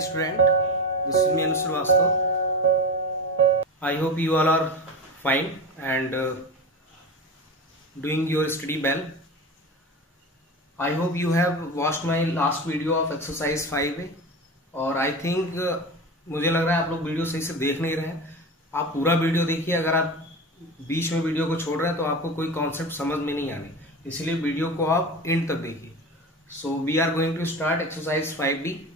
Dear student, this is me Anu Srivastava. I hope you all are fine and doing your study well. I hope you have watched my last video of exercise 5A और I think मुझे लग रहा है आप लोग video सही से देख नहीं रहे हैं. आप पूरा वीडियो देखिए. अगर आप बीच में वीडियो को छोड़ रहे हैं तो आपको कोई कॉन्सेप्ट समझ में नहीं आने, इसलिए वीडियो को आप एंड तक देखिए. So we are going to start exercise 5B.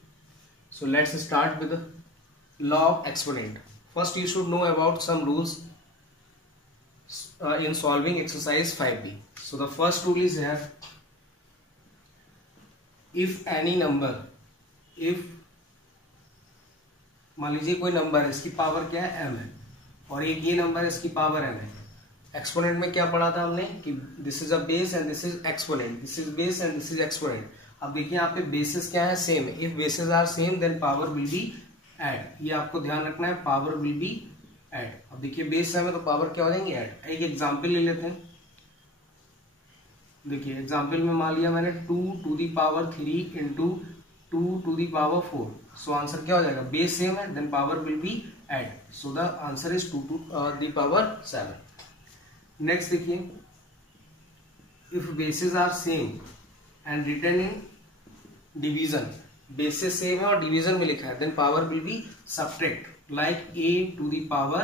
So let's start with the law of exponent. First you should know about some rules in solving exercise 5B. So the first rule is here, if any number, if मान लीजिए कोई number है, इसकी power क्या है m है और एक ये नंबर है, इसकी पावर m है. एक्सपोनेंट में क्या पढ़ा था हमने कि this is a base and this is exponent, this is base and this is exponent. अब देखिए यहाँ पे बेसिस क्या है, सेम है. If basis are same then power will be add. ये आपको ध्यान रखना है, पावर विल बी ऐड. अब देखिए बेस सेम है तो पावर क्या हो जाएंगे, ऐड. एक एग्जांपल ले लेते हैं. देखिए एग्जांपल में मान लिया मैंने 2 to the power 3 into 2 to the power 4. So answer क्या हो जाएगा, बेस सेम है then power will be add. So the answer is 2 to the power 7. Next देखिए, if basis are same and written in division, basis same है और division में लिखा है, then power will be subtract like a to the power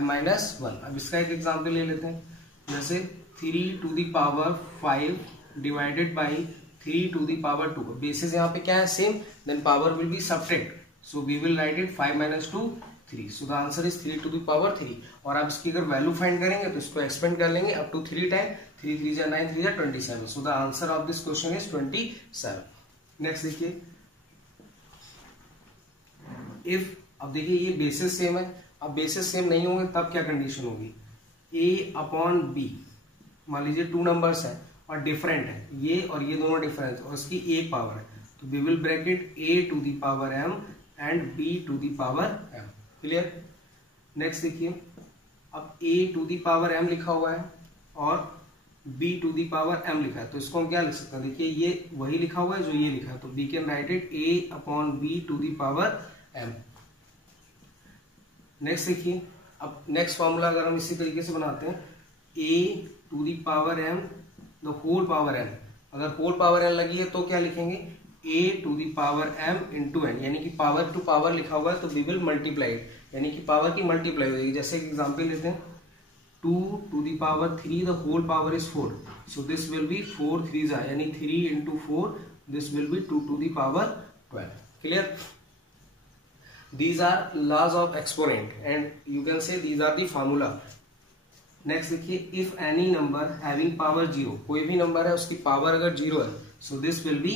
m-1. अब इसका एक example ले लेते हैं, जैसे 3 to the power 5 divided by 3 to the power 2. Basis यहाँ पे क्या है, same, then power will be subtract. So we will write it 5 - 2 3. So the answer is 3 to the power 3. और आप इसकी अगर वैल्यू फाइंड करेंगे तो इसको एक्सपेंड कर लेंगे अप टू 3 टाइम. 3 3 जा 9, 3 जा 27. सो the answer of this question is 27. Next देखिए, इफ, अब देखिए ये बेसिस सेम है. अब बेसिस सेम नहीं होंगे तब क्या कंडीशन होगी, a/b. मान लीजिए 2 नंबर्स है और डिफरेंट है, ये और ये दोनों डिफरेंस, और इसकी एक पावर है, तो we will bracket a to the power m and b to the power m. Clear. Next देखिए, अब a to the power m लिखा हुआ है और b to the power m लिखा है, तो इसको हम क्या लिख सकते हैं, देखिए ये वही लिखा हुआ है जो ये लिखा है, तो we can write it a/b to the power m. Next देखिए, अब नेक्स्ट फॉर्मूला अगर हम इसी तरीके से बनाते हैं, a to the power m the whole power n. अगर whole power n लगी है तो क्या लिखेंगे, a to the power m into n, यानी कि पावर टू पावर लिखा हुआ है तो we will multiply it, यानी कि पावर की मल्टीप्लाई हो जाएगी. जैसे एग्जांपल लेते हैं, 2 to the power 3 the whole power is 4. so this will be 4 3s are, यानी 3 into 4, this will be 2 to the power 12. clear. These are laws of exponent and you can say these are the formula. Next देखिए, if any number having power 0, कोई भी number है उसकी power अगर 0 है, सो this will B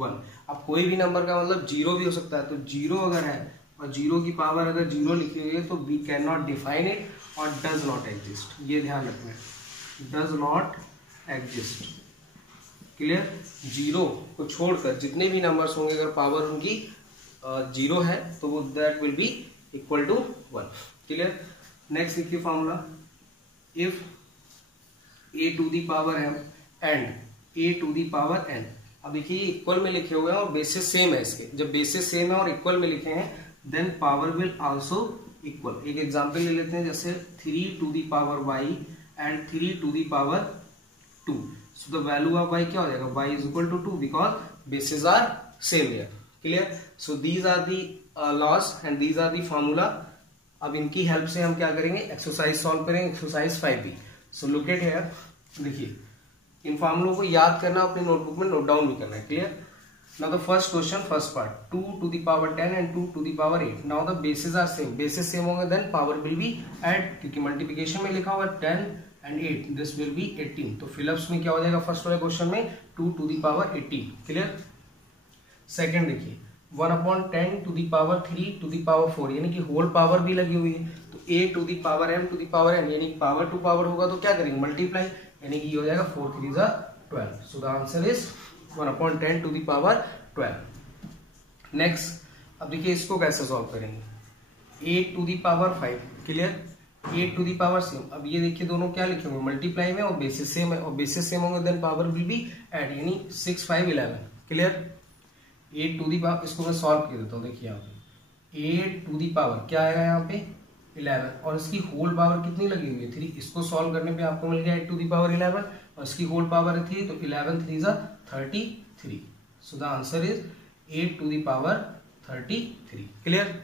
1. अब कोई भी नंबर का मतलब 0 भी हो सकता है, तो 0 अगर है और 0 की पावर अगर 0 लिखी हुई है तो we can not define it और डज नॉट एग्जिस्ट. ये ध्यान रखना है, डज नॉट एग्जिस्ट. क्लियर. 0 को छोड़कर जितने भी नंबर्स होंगे अगर पावर उनकी 0 है तो वो that will be equal to 1. Clear. Next देखिए formula, if a to the power m and a to the power n. अब देखिए ये इक्वल में लिखे हुए हैं और बेसिस सेम है इसके. जब बेसिस सेम है और इक्वल में लिखे हैं then power will also equal. एक एग्जांपल ले लेते हैं, जैसे 3 to the power y and 3 to the power 2. So the value of y क्या हो जाएगा, y is equal to 2 because basis are same here. Clear. So these are the laws and these are the formula. अब इनकी help से हम क्या करेंगे, exercise solve करेंगे, exercise 5B. So look at here. देखिए इन फॉर्मूलों को याद करना, अपनी नोटबुक में नोट डाउन भी करना है. Clear. Now the first question, first part, 2 to the power 10 and 2 to the power 8. Now the basis are same, basis same होंगे then power will be add, क्योंकि मल्टीप्लिकेशन में लिखा हुआ है 10 and 8, दिस विल बी 18. तो fill-ups में क्या हो जाएगा, फर्स्ट वाले क्वेश्चन में 2 to the power 18. Clear. Second देखिए, 1/10 to the power 3 to the power 4, यानी कि होल पावर भी लगी हुई है, तो a to the power m to the power n, यानी पावर टू पावर होगा तो क्या करेंगे, मल्टीप्लाई, यानी कि हो जाएगा 4 3 जा 12. सो the answer is 1/10 to the power 12. Next, अब देखिए इसको कैसे सॉल्व करेंगे, a to the power 5. Clear. a to the power same. अब ये देखिए दोनों क्या लिखे होंगे, मल्टीप्लाई में, और बेसिस सेम है, और बेसिस सेम होंगे then power will be add, यानी 6 5 11. Clear. A to the power, इसको मैं सॉल्व कर देता हूँ। देखिए यहाँ पे ए टू दी पावर क्या आएगा यहाँ पे 11 और इसकी होल पावर कितनी लगी हुई है 3। इसको सॉल्व करने पे आपको मिल गया ए टू दी पावर 11 और इसकी होल पावर है 3, तो 11 3 जा 33। So the answer is A to the power 33। Clear.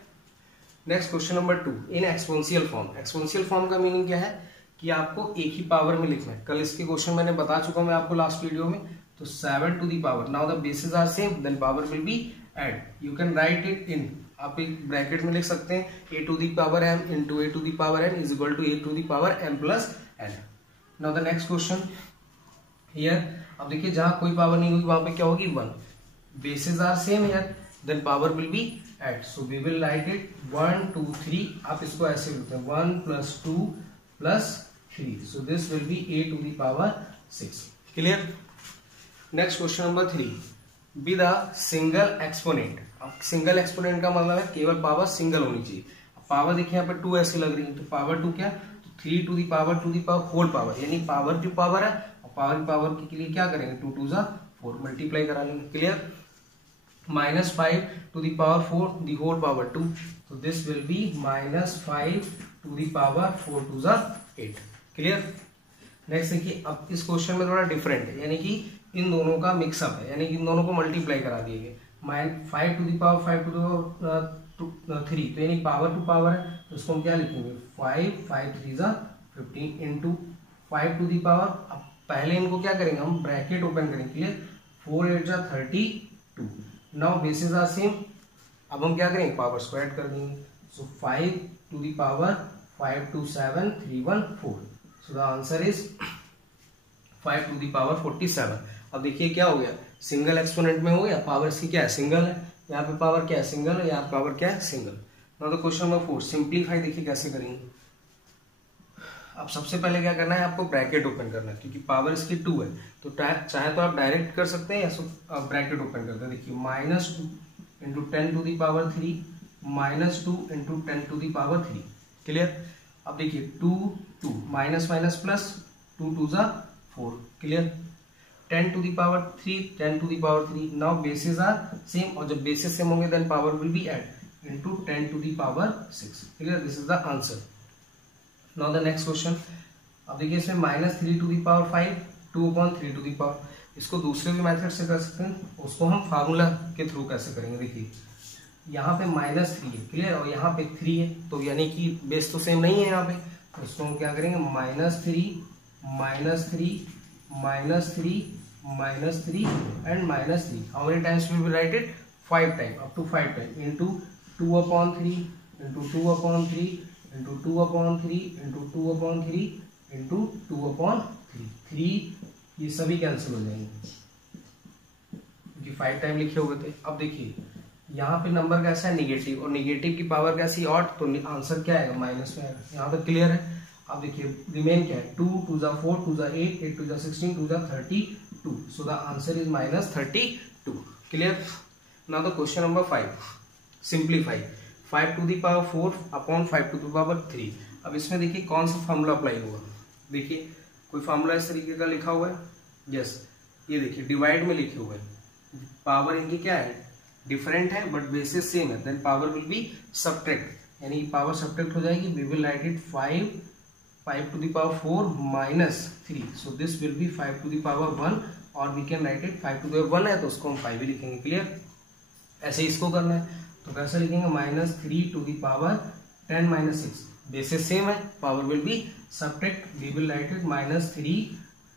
Next question number 2 in exponential form. Exponential form का मीनिंग क्या है कि आपको एक ही पावर में लिखना है। कल इसके क्वेश्चन मैंने बता चुका हूं मैं आपको लास्ट वीडियो में। तो 7 to the power, now the basis are same then power will be add. You can write it in, आप एक ब्रैकेट में लिख सकते हैं a to the power m into a to the power n is equal to a to the power m plus n। Now the next question here, अब देखिए जहां कोई पावर नहीं होगी वहां पे क्या होगी 1। Basis are same here then power will be add. So we will write it 1 2 3। आप इसको ऐसे लिखते हैं 1 plus 2 plus 3। So this will be A to the power 6। Clear. Next question number 3 B the single exponent. अब single exponent का मतलब है केवल पावर सिंगल होनी चाहिए। पावर देखिए यहाँ पे 2 ऐसे लग रही है, तो पावर 2 क्या, तो 3 to the power whole power, यानी पावर जो पावर है और पावर की पावर के लिए क्या करेंगे 2 2 जा 4 मल्टीप्लाई करा लेंगे। Clear. -5 to the power 4 the whole power 2, तो this will be -5 to the power 4 2 जा 8। क्लियर। नेक्स्ट देखिए, अब इस क्वेश्चन में थोड़ा डिफरेंट है, यानी कि इन दोनों का मिक्सअप है, यानी कि इन दोनों को मल्टीप्लाई करा दिए गए। 5 to the power 5 to the power 3, तो यानी पावर टू पावर है, तो उसको हम क्या लिखेंगे 5 5 3 जा 15 इंटू 5 टू दी पावर। अब पहले इनको क्या करेंगे हम ब्रैकेट ओपन करेंगे। क्लियर। 4 8 जा 32। नाउ बेसिस आर सेम, अब हम क्या करेंगे पावर स्क्वायर कर देंगे। So 5 to the power 5 2 7 3 1 4। So the answer is 5 to the power 47। अब देखिए क्या हो गया, सिंगल एक्सपोनेंट में हो गया, पावर इसकी क्या है सिंगल है, यहाँ पे पावर क्या है सिंगल है, यहाँ पे पावर क्या है single. Now the question number 4 simplify. देखिए कैसे करेंगे। अब सबसे पहले क्या करना है आपको ब्रैकेट ओपन करना है, क्योंकि पावर इसकी 2 है, तो चाहे तो आप डायरेक्ट कर सकते हैं या ब्रैकेट ओपन करते हैं। देखिए -2 into 10 to the power 3 -2 into 10 to the power 3। Clear. अब देखिए 2 2 माइनस माइनस प्लस 2 2 जा 4। Clear. 10 to the power 3 10 to the power 3। Now basis are same, और जब बेसिस सेम होंगे then power will be add into 10 to the power 6। Clear. This is the answer. Now the next question. अब देखिए इसमें -3 to the power 5 2/3 to the power, इसको दूसरे भी method से कर सकते हैं, उसको हम फार्मूला के थ्रू कैसे करेंगे। देखिए यहाँ पे -3 है। क्लियर। और यहाँ पे 3 है, तो यानी कि बेस तो सेम नहीं है यहाँ पे, तो इसको हम क्या करेंगे -3 -3 -3 and -3। How many times will be write it 5 time, up to 5 time into 2/3 into 2/3 into 2/3 into 2/3 into 2/3। 3 ये सभी कैंसिल हो जाएंगे क्योंकि 5 टाइम लिखे हुए थे। अब देखिए यहाँ पे नंबर कैसा है नेगेटिव, और नेगेटिव की पावर कैसी ऑड, तो आंसर क्या आएगा माइनस में आएगा। यहाँ तक क्लियर है। अब देखिए रिमेन क्या है 2 2 जा 4 2 जा 8 8 2 जा 16 2 जा 32। So the answer is -32। Clear. Now the question number 5 simplify. 5 to the power 4 upon 5 to the power 3। अब इसमें देखिए कौन सा फॉर्मूला अप्लाई होगा। देखिए कोई फॉर्मूला इस तरीके का लिखा हुआ है। यस, ये देखिए डिवाइड में लिखे हुए हैं, पावर इनकी क्या है डिफरेंट है बट बेसिस सेम है, then power will be subtract, यानी पावर सब्ट्रैक्ट हो जाएगी। We will write it 5 to the power 4 -3। So this will be 5 to the power 1, और we can write it 5 to the power 1 है तो उसको हम 5 ही लिखेंगे। क्लियर। ऐसे इसको करना है तो कैसे लिखेंगे -3 to the power 10 -6, basis same है, power will be subtract, we will write it -3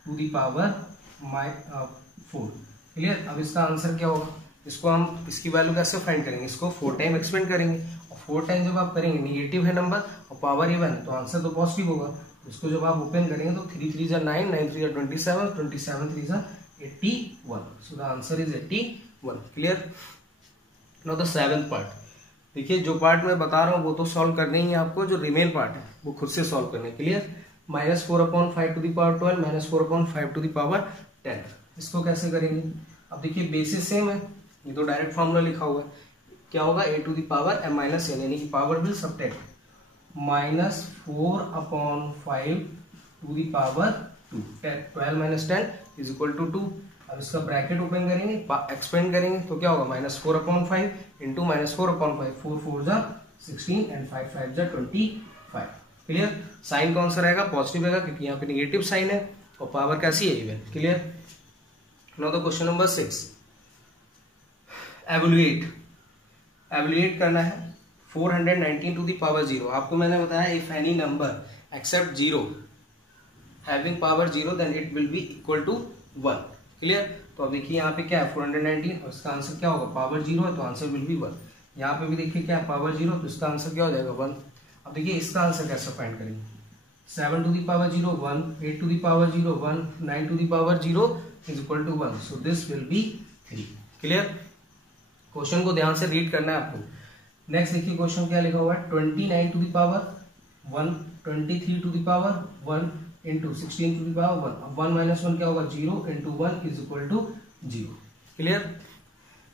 to the power 4। Clear. अब इसका आंसर क्या होगा, इसको हम इसकी वैल्यू कैसे फाइंड करेंगे, इसको 4 टाइम एक्सपेंड करेंगे, और 4 टाइम जब आप करेंगे नेगेटिव है नंबर और पावर इवन है तो आंसर तो पॉजिटिव होगा। इसको जब आप ओपन करेंगे तो 3 3 जा 9 9 3 जा 27 27 3 जा 81। सो the answer is 81। Clear. Now the 7th part. देखिए जो पार्ट मैं बता रहा हूँ वो तो सॉल्व करना ही है आपको, जो रिमेन पार्ट है वो खुद से सॉल्व करना है। Clear. -4/5 to the power 12 -4/5 to the power 10। इसको कैसे करेंगे। अब देखिए बेसिस सेम है, ये तो डायरेक्ट फॉर्मूला लिखा हुआ है, क्या होगा a to the power m - n, यानी कि power will subtract -4/5 to the power 2 12 - 10 is equal to 2। अब इसका ब्रैकेट ओपन करेंगे, एक्सपेंड करेंगे तो क्या होगा -4/5 इंटू -4/5, 4 4 जा 16 एंड 5 5 जा 25। क्लियर। साइन कौन सा रहेगा, पॉजिटिव रहेगा क्योंकि यहाँ पे निगेटिव साइन है और पावर कैसी है, even. Clear. Now the question number 6, एवल्यूएट करना है 419 टू द पावर 0। आपको मैंने बताया if any number except 0 having power 0 then it will be equal to 1। Clear. तो अब देखिए यहाँ पे क्या है 419 और इसका आंसर क्या होगा, पावर 0 है तो आंसर विल बी 1। यहाँ पे भी देखिए क्या है पावर 0 तो इसका आंसर क्या हो जाएगा 1। अब देखिए इसका आंसर कैसे फाइंड करेंगे, 7 to the power 0 1, 8 to the power 0 1, 9 to the power 0 is equal to 1, so this will be 3। Clear. Question को ध्यान से रीड करना है आपको। नेक्स्ट देखिए क्वेश्चन क्या लिखा हुआ है, 29 to the power 1, 23 to the power 1 into 16 to the power 1। अब 1 माइनस 1 क्या होगा, 0 into 1 is equal to 0। Clear.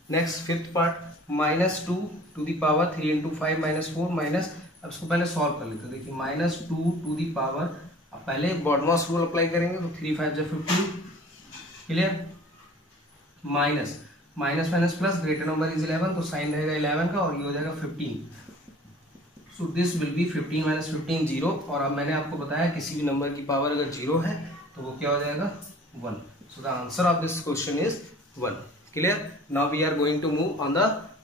Next fifth part, -2 to the power 3 into 5 -4 minus, अब इसको पहले सॉल्व कर लेते हैं। देखिए -2 टू द पावर, अब पहले बॉडमॉस रूल अप्लाई करेंगे तो 3 5 जा 15। Clear. Minus minus plus greater number is 11 तो साइन रहेगा 11 का और ये हो जाएगा 15। सो दिस विल बी 15 माइनस 15 0। और अब मैंने आपको बताया किसी भी नंबर की पावर अगर 0 है तो वो क्या हो जाएगा 1। So the answer of this question is 1। Clear. Now we are going to move on the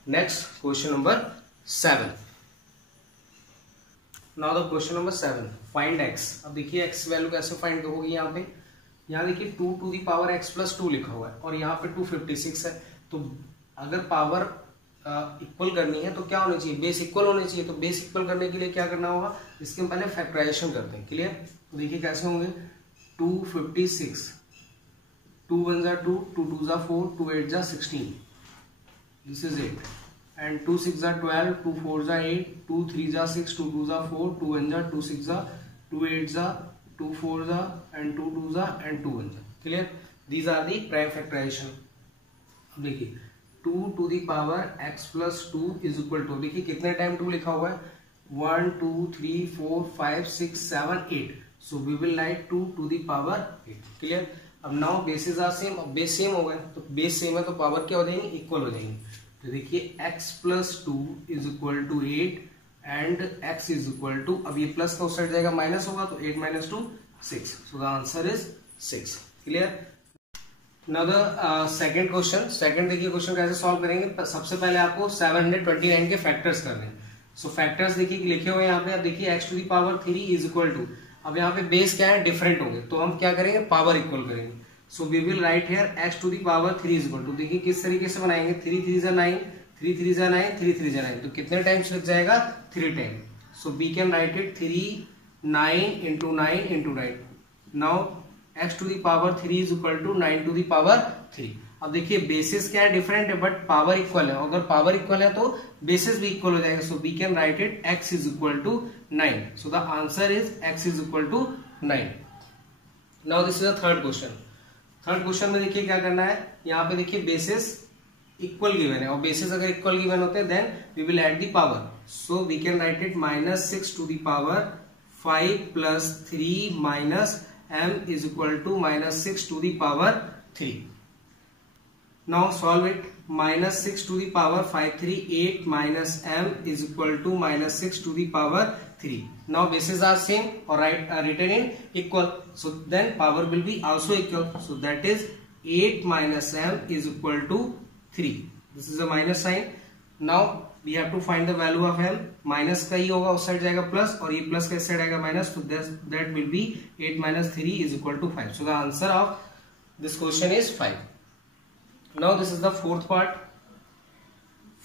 next question number 7। Now the question number 7, find x। अब देखिए x वैल्यू कैसे फाइंड होगी, यहाँ पे यहाँ देखिए 2 to the power x plus 2 लिखा हुआ है और यहाँ पे 256 है। तो अगर पावर इक्वल करनी है तो क्या होनी चाहिए, बेस इक्वल होनी चाहिए। तो बेस इक्वल करने के लिए क्या करना होगा, इसके पहले फैक्टराइजेशन करते हैं। क्लियर। तो देखिए कैसे होंगे, 256, 2 1 जा 2, 2 2 जा 4, 2 8 जा 16, दिस इज 8 एंड 2 6 जा 12, 2 4 जा 8, 2 3 जा 6, 2 2 जा 4, 2 1 जा 2 6 जा 2 8 जा 2 4 जा एंड 2 2 जा एंड 2 1 जा। Clear. These are the prime factorization. अब देखिए 2 to the power x plus 2 is equal to, देखिए कितने टाइम 2 लिखा हुआ है, 1 2 3 4 5 6 7 8, so we will write 2 to the power 8। Clear. अब नाउ बेसिस आर सेम, अब बेस सेम हो गए तो बेस सेम है तो पावर क्या हो जाएंगे, इक्वल हो जाएंगे। तो देखिए x plus 2 is equal to 8 and x is equal to, अब ये प्लस का उस साइड जाएगा माइनस होगा तो 8 minus 2 6, so the answer is 6। Clear. Now the second question. Second देखिए क्वेश्चन कैसे सॉल्व करेंगे। सबसे पहले आपको 729 के फैक्टर्स करने हैं। सो फैक्टर्स देखिए लिखे हुए हैं यहाँ पे। अब देखिए x to the power 3 is equal to, अब यहाँ पे बेस क्या है, डिफरेंट होंगे तो हम क्या करेंगे, पावर इक्वल करेंगे। So we will write here x to the power 3 is equal to, देखिए किस तरीके से बनाएंगे, 3 3 जा 9, 3 3 जा 9, 3 3 जा 9, तो कितने टाइम्स लग जाएगा, 3 time. So we can write it 3 9 into 9 into 9। Now x to the power 3 is equal to 9 to the power 3। अब देखिए बेसिस क्या है, डिफरेंट है बट पावर इक्वल है। अगर पावर इक्वल है तो बेसिस भी इक्वल हो जाएगा। So we can write it x is equal to 9। So the answer is x is equal to 9। Now this is the third question. Third question में देखिए क्या करना है, यहाँ पे देखिए बेसिस इक्वल गिवन है और बेसिस अगर इक्वल गिवन होते हैं then we will add the power. So we can write it -6 to the power 5 plus 3 minus m is equal to -6 to the power 3. Now solve it. -6 to the power 5 3 8 minus m is equal to -6 to the power 3. Now bases are same or written in equal. So then power will be also equal. So that is 8 minus m is equal to 3. This is a minus sign. Now we have to find the value of m. Minus का ही होगा, उस side जाएगा plus और ये plus का इस side आएगा minus, तो that will B 8 minus 3 is equal to 5. So the answer of this question is 5. Now this is the fourth part.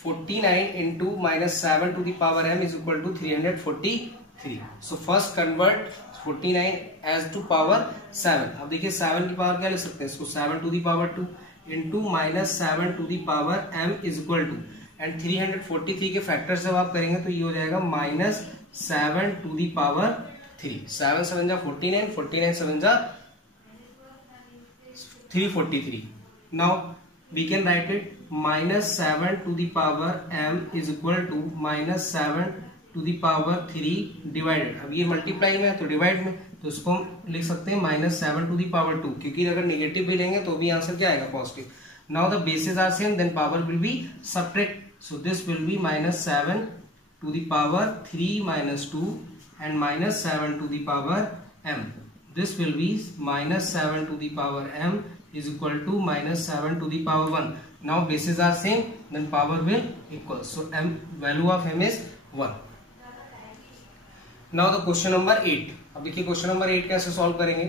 49 into -7 to the power m is equal to 343. So first convert 49 as to power 7. अब देखिए 7 की power क्या लिख सकते हैं, इसको 7 to the power 2 into -7 to the power m is equal to, and 343 के factor जब आप करेंगे तो ये हो जाएगा -7 टू दी पावर 3। 7 7 जा 49, 49 7 जा 343। Now we can write it -7 to the power m is equal to -7 to the power 3 divided, अब ये मल्टीप्लाई में है तो डिवाइड में, तो इसको हम लिख सकते हैं -7 टू दी पावर 2, क्योंकि अगर नेगेटिव भी लेंगे तो भी आंसर क्या आएगा? Positive. Now the basis are same, then power will be subtract, so this will be -7 to the power 3 - 2 and -7 to the power m. This will be -7 to the power m is equal to -7 to the power 1. Now bases are same, then power will equal. So m, value of m is 1. Now the question number 8. अब देखिए question number 8 कैसे solve करेंगे?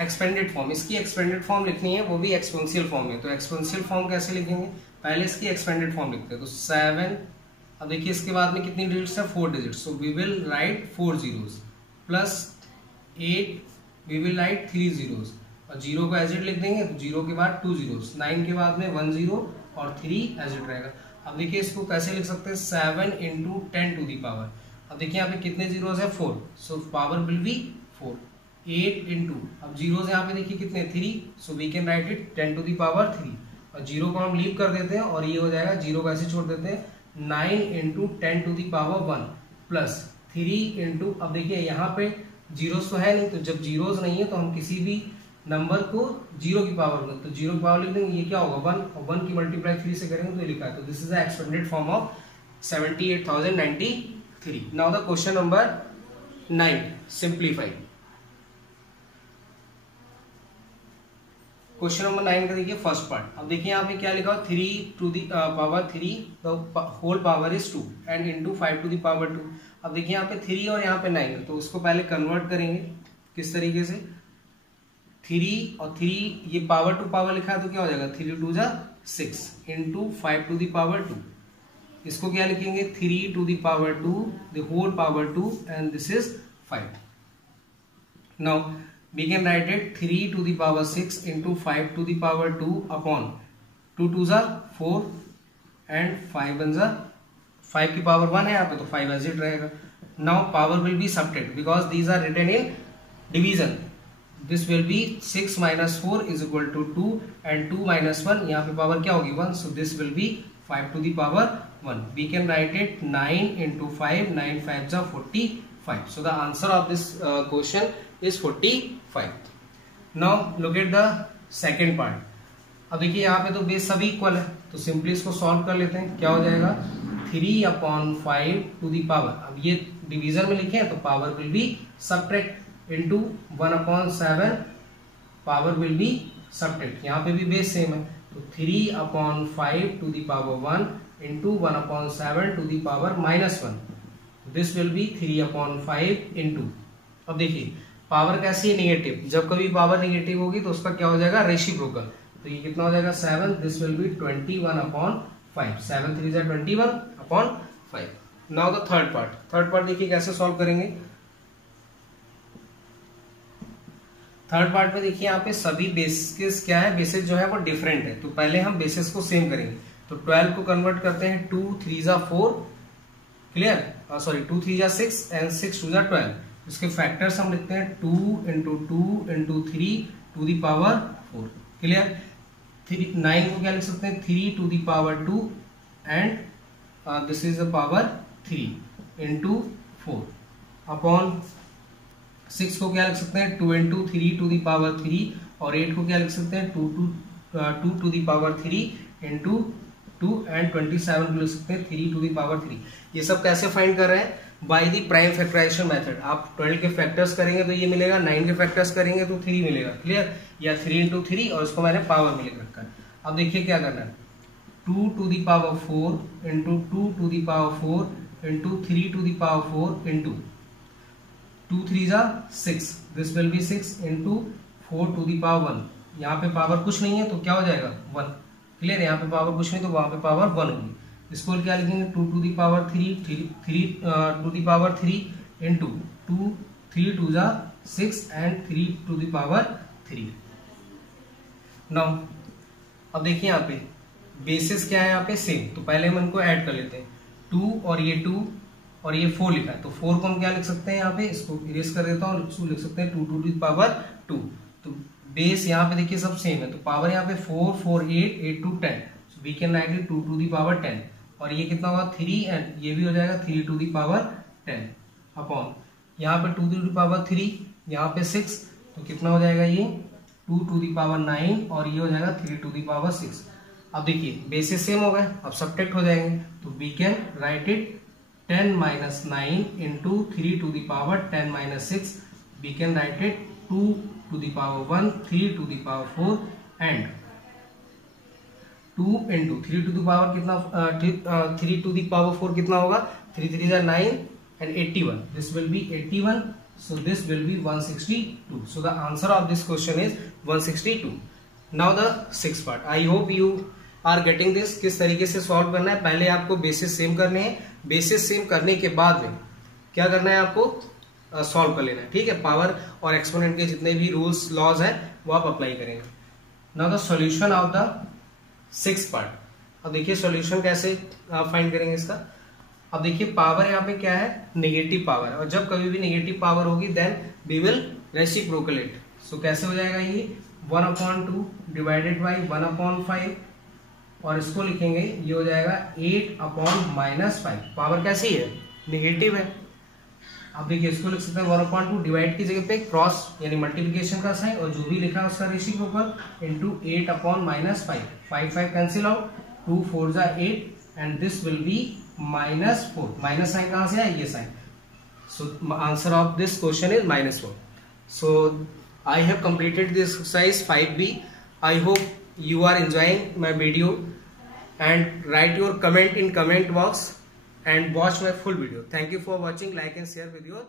Expanded form, इसकी expanded form लिखनी है, वो भी exponential form में। तो एक्सपोनेंशियल फॉर्म कैसे लिखेंगे? पहले इसकी एक्सपेंडेड फॉर्म लिखते हैं। तो 7, अब देखिए इसके बाद में कितनी डिजिट्स है? 4 digits. So we will write 4 zeros plus 8 we will write 3 zeros और 0 को एज इट लिख देंगे। तो 0 के बाद 2 zeros, 9 के बाद में 1 0 और 3 एज इट रहेगा। अब देखिए इसको कैसे लिख सकते हैं? 7 × 10 टू दी पावर, अब देखिए यहाँ पे कितने जीरोस है? 4, सो पावर विल बी 4। 8 × अब जीरोस यहाँ पे देखिए कितने? 3, so we can write it 10 to the power 3 और 0 को हम लीव कर देते हैं और ये हो जाएगा 0 को ऐसे छोड़ देते हैं। 9 × 10 टू दी पावर 1 प्लस 3 × अब देखिए यहाँ पे जीरोस तो है नहीं, तो जब जीरोस नहीं है तो हम किसी भी नंबर को 0 की पावर में, तो 0 की पावर लिख देंगे। ये क्या होगा? 1, और 1 की मल्टीप्लाई 3 से करेंगे तो ये लिखा है। तो this is the expanded form of 78,093। Now the question number 9, simplify. Question number 9 का देखिए फर्स्ट पार्ट। अब देखिए यहाँ पे क्या लिखा हो? 3 to the power 3 the whole power is 2 and into 5 to the power 2। अब देखिए यहाँ पे 3 और यहाँ पे 9 है, तो उसको पहले कन्वर्ट करेंगे। किस तरीके से? 3 और 3 ये पावर टू पावर लिखा है तो क्या हो जाएगा? 3 × 2 = 6 इंटू 5 टू दी पावर 2। इसको क्या लिखेंगे? 3 to the power 2 the whole power 2 and this is 5। Now we can write it 3 to the power 6 into 5 to the power 2 upon 2 2s are 4 and 5 1s are 5 की power 1 है यहाँ पे, तो 5 as it रहेगा। now power will be subtracted because these are written in division. this will be 6 - 4 is equal to 2 and 2 - 1, यहाँ पे power क्या होगी? 1, so this will be 5 to the power 1. we can write it 9 × 5, 9 5s are 45. so the answer of this question is 45. now look at the second part. अब देखिए यहाँ पे तो base सभी इक्वल है, तो सिंपली इसको सॉल्व कर लेते हैं। क्या हो जाएगा? 3/5 टू दी पावर, अब ये डिवीजन में लिखे हैं तो power will be subtract into 1/7 power will be subtract. यहाँ पे भी बेस सेम है, तो 3/5 to the power 1 into 1/7 to the power -1। This will be 3/5 into, अब देखिए पावर कैसी है? नेगेटिव। जब कभी पावर नेगेटिव होगी तो उसका क्या हो जाएगा? रेसिप्रोकल। तो ये कितना हो जाएगा? 7, this will B 21/5। 7 3 = 21/5। Now the third part. Third part देखिए कैसे सॉल्व करेंगे। थर्ड पार्ट में देखिए यहाँ पे सभी बेसिस क्या है? बेसिस जो है वो डिफरेंट है, तो पहले हम बेसिस को सेम करेंगे। तो 12 को कन्वर्ट करते हैं 2 3 = 4, क्लियर? Sorry 2 3 = 6 and 6 2 = 12। इसके फैक्टर्स हम लिखते हैं 2 × 2 × 3 टू दी पावर 4, क्लियर? 9 को क्या लिख सकते हैं? 3 to the power 2 and this is the power 3 into 4 upon 6 को क्या लिख सकते हैं? 2 × 3 टू दी पावर 3 और 8 को क्या लिख सकते हैं? 2 to the power 3 into 2 and 27 को लिख सकते हैं 3 टू दी पावर 3। ये सब कैसे फाइंड कर रहे हैं? By the prime factorization method. आप 12 के फैक्टर्स करेंगे तो ये मिलेगा, 9 के फैक्टर्स करेंगे तो 3 मिलेगा, क्लियर? या 3 × 3 और इसको मैंने पावर में लिख रखा है। अब देखिए क्या करना है? 2 to the power 4 into 2 to the power 4 into 3 to the power 4 into 2 3 = 6, this will be 6 into 4 to the power 1। यहाँ पे पावर कुछ नहीं है तो क्या हो जाएगा? 1, क्लियर? यहाँ पे पावर कुछ नहीं तो वहां पे पावर 1 होगी। इसको क्या लिखेंगे? 2 to the power 3 to the power 3 into 2 3 2 = 6 and 3 to the power 3। Now अब देखिए यहाँ पे बेसिस क्या है? यहाँ पे सेम, तो पहले हम इनको ऐड कर लेते हैं। 2 और ये 2 और ये 4 लिखा है, तो 4 को हम क्या लिख सकते हैं? यहाँ पे इसको इरेज कर देता हूँ, इसको लिख सकते हैं 2 टू दी पावर 2। तो बेस यहाँ पे देखिए सब सेम है, तो पावर यहाँ पे 4 4 8 8 2 10, so we can write it 2 to the power 10। और ये कितना होगा? 3 एंड ये भी हो जाएगा 3 टू दी पावर 10 अपॉन यहाँ पे 2 टू द पावर 3, यहाँ पे 6, तो कितना हो जाएगा ये 2 टू द पावर 9 और ये हो जाएगा 3 टू द पावर 6। अब देखिए बेसिस सेम हो गए, अब सब्ट्रैक्ट हो जाएंगे, तो we can write it 10 minus 9 into 3 to the power 10 minus 6, we can write it 2 to the power 1, 3 to the power 4 and 2 into 3 to the power कितना 3 to the power 4 कितना होगा 3 3 9 and 81, this will B 81, so this will be 162, so the answer of this question is 162. now the sixth part, I hope you are getting this। किस तरीके से solve करना है, पहले आपको बेसिस सेम करने हैं, बेसिस सेम करने के बाद में क्या करना है आपको सॉल्व कर लेना है, ठीक है। पावर और एक्सपोनेंट के जितने भी रूल्स लॉज हैं वो आप अप्लाई करेंगे। Now the solution of the six part. अब देखिए सॉल्यूशन कैसे फाइंड करेंगे इसका। अब देखिए पावर यहाँ पे क्या है, नेगेटिव पावर है, और जब कभी भी नेगेटिव पावर होगी देन वी विल रेसिप्रोकलेट। सो कैसे हो जाएगा ये 1/2 डिवाइडेड बाई 1/5, और इसको लिखेंगे ये हो जाएगा 8/-5। पावर कैसी है, नेगेटिव है। अब देखिए इसको लिख सकते हैं 1/2 डिवाइड की जगह पे क्रॉस यानी मल्टीप्लिकेशन का साइन, और जो भी लिखा है उसका रेसिप्रोकल इनटू 8/-5। 5 कैंसिल आउट, 2 4 जा 8 and this will be -4। Minus sign कहां से है, ये sign. So answer of this question is -4। So I have completed this exercise 5B। I hope you are enjoying my video and write your comment in comment box and watch my full video. Thank you for watching. Like and share with your